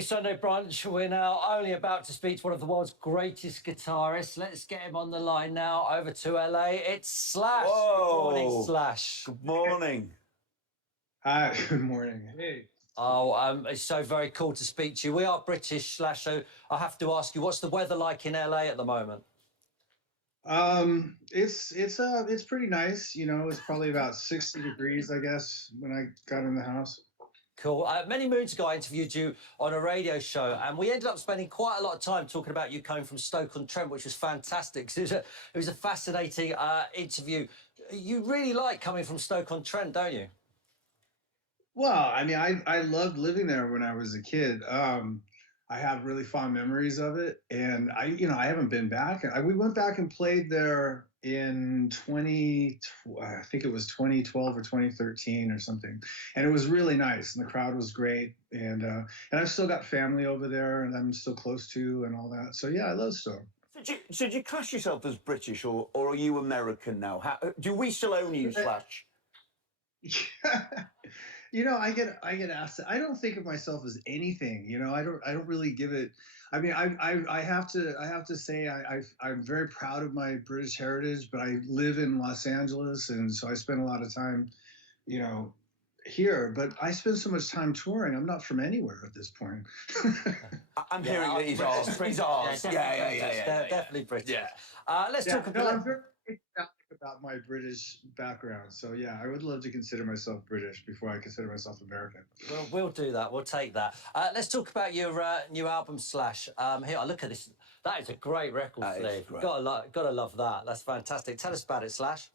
Sunday brunch. We're now only about to speak to one of the world's greatest guitarists. Let's get him on the line now. Over to LA. It's Slash. Whoa. Good morning, Slash. Good morning. Hi, good morning. Hey. Oh, it's so very cool to speak to you. We are British, Slash, so I have to ask you, what's the weather like in LA at the moment? It's pretty nice. You know, it's probably about 60 degrees, I guess, when I got in the house. Cool. Many moons ago, I interviewed you on a radio show, and we ended up spending quite a lot of time talking about you coming from Stoke-on-Trent, which was fantastic. It was a fascinating interview. You really like coming from Stoke-on-Trent, don't you? Well, I mean, I loved living there when I was a kid. I have really fond memories of it, and I haven't been back. We went back and played there in I think it was 2012 or 2013 or something, and it was really nice, and the crowd was great, and I've still got family over there, and I'm still close to, and all that. So yeah, I love Stoke. So do you class yourself as British, or are you American now? Do we still own you, Slash? You know, I get asked. I don't think of myself as anything. You know, I don't really give it. I mean, I have to say I'm very proud of my British heritage, but I live in Los Angeles, and so I spend a lot of time, you know, here. But I spend so much time touring. I'm not from anywhere at this point. I'm hearing that he's ours. He's ours. Yeah. Definitely British. Yeah. Let's talk about. I'm very ecstatic about my British background. So yeah, I would love to consider myself British before I consider myself American. Well, we'll do that. We'll take that. Let's talk about your new album, Slash. Here, I look at this. That is a great record, Steve. Gotta love that. That's fantastic. Tell us about it, Slash.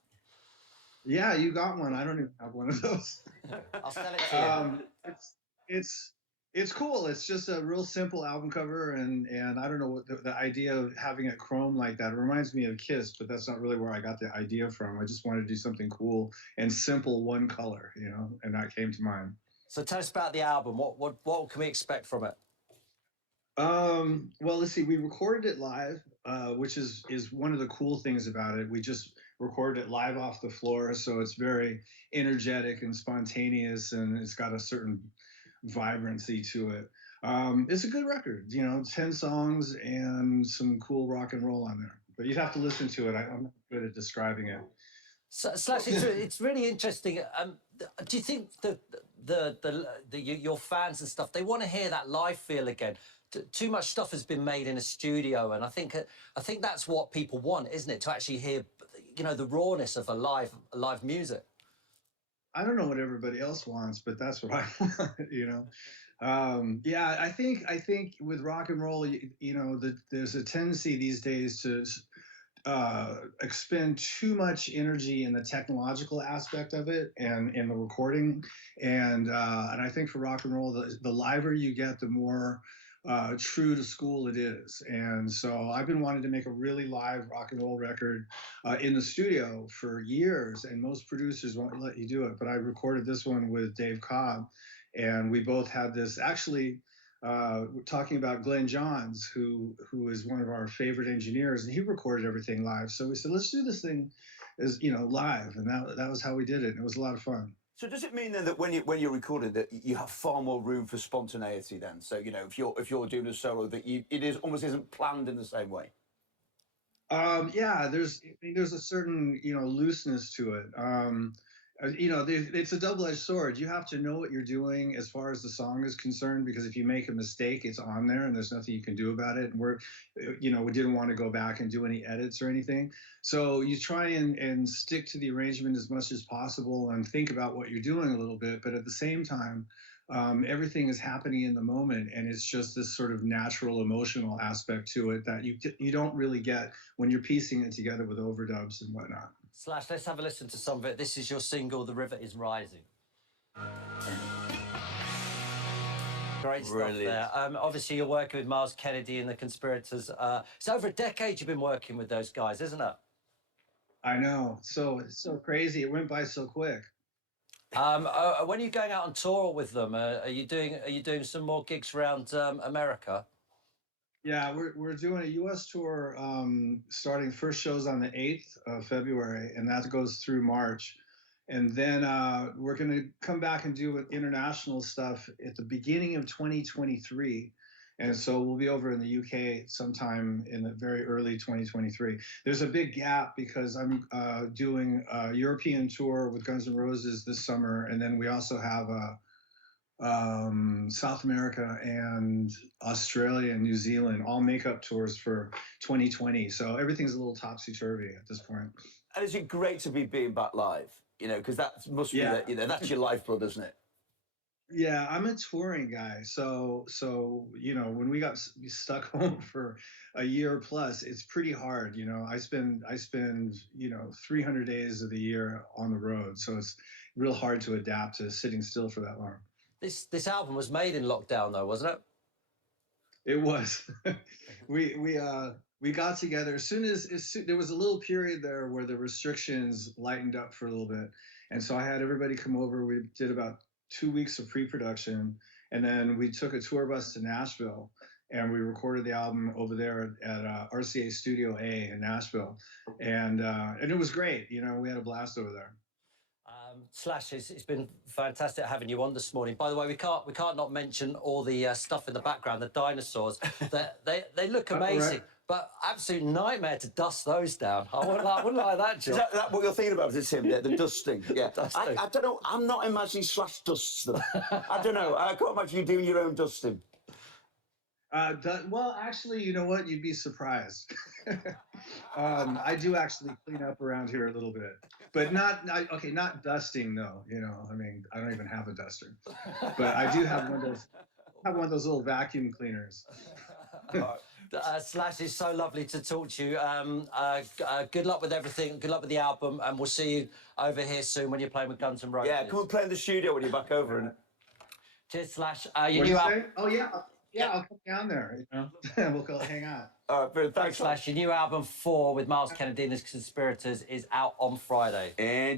Yeah, you got one. I don't even have one of those. I'll sell it to you. It's cool. It's just a real simple album cover, and I don't know what the idea of having it chrome like that. It reminds me of Kiss, but that's not really where I got the idea from. I just wanted to do something cool and simple, one color, you know, and that came to mind. So tell us about the album. What can we expect from it? Well, let's see. We recorded it live, which is one of the cool things about it. We just recorded it live off the floor, so it's very energetic and spontaneous, and it's got a certain vibrancy to it. It's a good record, you know, 10 songs and some cool rock and roll on there. But you'd have to listen to it. I'm not good at describing it. So, Slash, it's really interesting. Do you think your fans and stuff, they want to hear that live feel again? Too much stuff has been made in a studio, and I think that's what people want, isn't it? To actually hear, you know, the rawness of a live music. I don't know what everybody else wants, but that's what I want, you know. Yeah, I think with rock and roll, you know, there's a tendency these days to expend too much energy in the technological aspect of it and in the recording, and I think for rock and roll, the liver you get, the more true to school it is. And so I've been wanting to make a really live rock and roll record in the studio for years, and most producers won't let you do it. But I recorded this one with Dave Cobb, and we both had this actually talking about Glenn Johns, who is one of our favorite engineers, and he recorded everything live. So we said, let's do this thing as, you know, live, and that was how we did it. And it was a lot of fun. So does it mean then that when you're recording that you have far more room for spontaneity then? So, you know, if you're doing a solo, that it almost isn't planned in the same way? Yeah, there's a certain, you know, looseness to it. You know, it's a double-edged sword. You have to know what you're doing as far as the song is concerned, because if you make a mistake, it's on there and there's nothing you can do about it. And you know, we didn't want to go back and do any edits or anything. So you try and stick to the arrangement as much as possible and think about what you're doing a little bit. But at the same time, everything is happening in the moment, and it's just this sort of natural emotional aspect to it that you don't really get when you're piecing it together with overdubs and whatnot. Slash, let's have a listen to some of it. This is your single, The River Is Rising. Great stuff there. Obviously, you're working with Miles Kennedy and the Conspirators. It's over a decade you've been working with those guys, isn't it? I know. So it's so crazy. It went by so quick. When are you going out on tour with them? Are you doing some more gigs around America? Yeah, we're doing a U.S. tour starting first shows on the 8th of February, and that goes through March. And then we're going to come back and do international stuff at the beginning of 2023. And so we'll be over in the UK sometime in the very early 2023. There's a big gap because I'm doing a European tour with Guns N' Roses this summer, and then we also have South America and Australia and New Zealand all makeup tours for 2020. So everything's a little topsy-turvy at this point. And is it great to be being back live? You know, because that must be that, you know, that's your lifeblood, isn't it? Yeah, I'm a touring guy. So you know, when we got stuck home for a year plus, it's pretty hard. You know, I spend 300 days of the year on the road, so it's real hard to adapt to sitting still for that long. This album was made in lockdown, though, wasn't it? It was. We got together as soon as there was a little period there where the restrictions lightened up for a little bit, and so I had everybody come over. We did about 2 weeks of pre-production, and then we took a tour bus to Nashville, and we recorded the album over there at RCA Studio A in Nashville, and it was great. You know, we had a blast over there. Slash, it's been fantastic having you on this morning. By the way, we can't not mention all the stuff in the background, the dinosaurs. they look amazing, right. but absolute nightmare to dust those down. I wouldn't like that job. Is that what you're thinking about, is it, Tim? The dusting. Yeah. Dusting. I don't know. I'm not imagining Slash dusts them. I don't know. I can't imagine you doing your own dusting. Well, actually, you know what? You'd be surprised. I do actually clean up around here a little bit, but not dusting though. You know, I mean, I don't even have a duster, but I do have one of those little vacuum cleaners. Slash, it's so lovely to talk to you. Good luck with everything. Good luck with the album, and we'll see you over here soon when you're playing with Guns N' Roses. Yeah, come and play in the studio when you're back over in it. Cheers, Slash. Your new album. Oh yeah. Yeah, I'll come down there. You know, we'll go hang out. All right, brilliant. Thanks, Slash. Your new album 4 with Miles Kennedy and the Conspirators is out on Friday. And